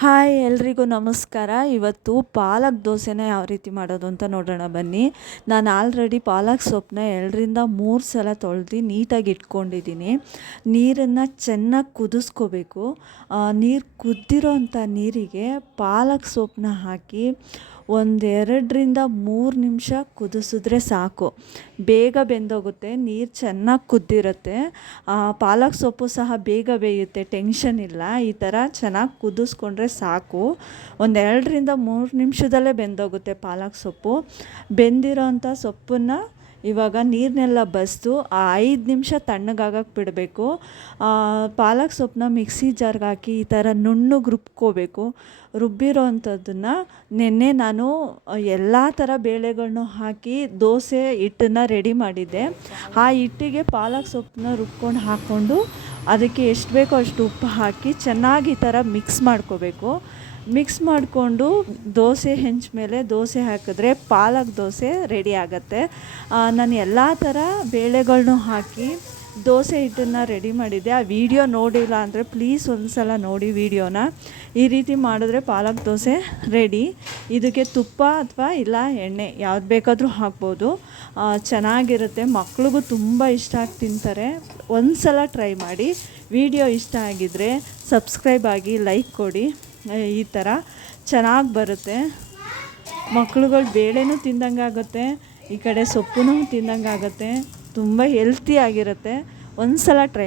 Hi, ಎಲ್ರಿಗೂ ನಮಸ್ಕಾರ. ಇವತ್ತು ಪಾಲಕ್ ದೋಸೆನ ಯಾವ ರೀತಿ ಮಾಡೋದು ಅಂತ ನೋಡೋಣ ಬನ್ನಿ. ನಾನು ಆಲ್ರೆಡಿ ಪಾಲಕ್ ಸೊಪ್ಪನ್ನ ಎರಡರಿಂದ ಮೂರು ಸಲ ತೊಳೆದು ನೀಟಾಗಿ ಇಟ್ಕೊಂಡಿದ್ದೀನಿ. ನೀರನ್ನು ಚೆನ್ನಾಗಿ ಕುದಿಸ್ಕೋಬೇಕು. ನೀರು ಕುದ್ದಿರೋ ನೀರಿಗೆ ಪಾಲಕ್ ಸೊಪ್ಪನ್ನ ಹಾಕಿ ಒಂದೆರಡರಿಂದ ಮೂರು ನಿಮಿಷ ಕುದಿಸಿದ್ರೆ ಸಾಕು. ಬೇಗ ಬೆಂದೋಗುತ್ತೆ, ನೀರು ಚೆನ್ನಾಗಿ ಕುದ್ದಿರುತ್ತೆ. ಪಾಲಕ್ ಸೊಪ್ಪು ಸಹ ಬೇಗ ಬೇಯುತ್ತೆ, ಟೆನ್ಷನ್ ಇಲ್ಲ. ಈ ಥರ ಚೆನ್ನಾಗಿ ಕುದಿಸ್ಕೊಂಡ್ರೆ ಸಾಕು. ಒಂದೆರಡರಿಂದ ಮೂರು ನಿಮಿಷದಲ್ಲೇ ಬೆಂದೋಗುತ್ತೆ ಪಾಲಕ್ ಸೊಪ್ಪು. ಬೆಂದಿರೋ ಅಂಥ ಸೊಪ್ಪನ್ನು ಇವಾಗ ನೀರನ್ನೆಲ್ಲ ಬಸಿದು ಆ ಐದು ನಿಮಿಷ ತಣ್ಣಗಾಗಕ್ಕೆ ಬಿಡಬೇಕು. ಪಾಲಕ್ ಸೊಪ್ಪನ್ನ ಮಿಕ್ಸಿ ಜಾರ್ಗೆ ಹಾಕಿ ಈ ಥರ ನುಣ್ಣಗೆ ರುಬ್ಕೋಬೇಕು. ರುಬ್ಬಿರೋ ಅಂಥದ್ದನ್ನು ನಿನ್ನೆ ನಾನು ಎಲ್ಲ ಥರ ಬೇಳೆಗಳನ್ನು ಹಾಕಿ ದೋಸೆ ಹಿಟ್ಟನ್ನು ರೆಡಿ ಮಾಡಿದ್ದೆ. ಆ ಹಿಟ್ಟಿಗೆ ಪಾಲಕ್ ಸೊಪ್ಪನ್ನ ರುಬ್ಕೊಂಡು ಹಾಕ್ಕೊಂಡು ಅದಕ್ಕೆ ಎಷ್ಟು ಬೇಕೋ ಅಷ್ಟು ಉಪ್ಪು ಹಾಕಿ ಚೆನ್ನಾಗಿ ಈ ಥರ ಮಿಕ್ಸ್ ಮಾಡ್ಕೋಬೇಕು. ಮಿಕ್ಸ್ ಮಾಡಿಕೊಂಡು ದೋಸೆ ಹೆಂಚ ಮೇಲೆ ದೋಸೆ ಹಾಕಿದ್ರೆ ಪಾಲಕ್ ದೋಸೆ ರೆಡಿ ಆಗುತ್ತೆ. ನಾನು ಎಲ್ಲ ಥರ ಬೇಳೆಗಳನ್ನೂ ಹಾಕಿ ದೋಸೆ ಹಿಟ್ಟನ್ನು ರೆಡಿ ಮಾಡಿದ್ದೆ. ಆ ವಿಡಿಯೋ ನೋಡಿಲ್ಲ ಅಂದರೆ ಪ್ಲೀಸ್ ಒಂದು ಸಲ ನೋಡಿ ವಿಡಿಯೋನ ಈ ರೀತಿ ಮಾಡಿದ್ರೆ ಪಾಲಕ್ ದೋಸೆ ರೆಡಿ ಇದಕ್ಕೆ ತುಪ್ಪ ಅಥವಾ ಇಲ್ಲ ಎಣ್ಣೆ ಯಾವ್ದು ಬೇಕಾದರೂ ಹಾಕ್ಬೋದು. ಚೆನ್ನಾಗಿರುತ್ತೆ. ಮಕ್ಳಿಗೂ ತುಂಬ ಇಷ್ಟ ಆಗಿ ತಿಂತಾರೆ. ಒಂದು ಸಲ ಟ್ರೈ ಮಾಡಿ. ವಿಡಿಯೋ ಇಷ್ಟ ಆಗಿದ್ದರೆ ಸಬ್ಸ್ಕ್ರೈಬ್ ಆಗಿ ಲೈಕ್ ಕೊಡಿ. ಈ ಥರ ಚೆನ್ನಾಗಿ ಬರುತ್ತೆ. ಮಕ್ಳುಗಳು ಬೇಳೆನೂ ತಿಂದಂಗೆ ಆಗುತ್ತೆ ಈ ಕಡೆ ಸೊಪ್ಪು ತಿಂದಂಗೆ ಆಗುತ್ತೆ ತುಂಬ ಹೆಲ್ತಿ ಆಗಿರುತ್ತೆ. ಒಂದು ಸಲ ಟ್ರೈ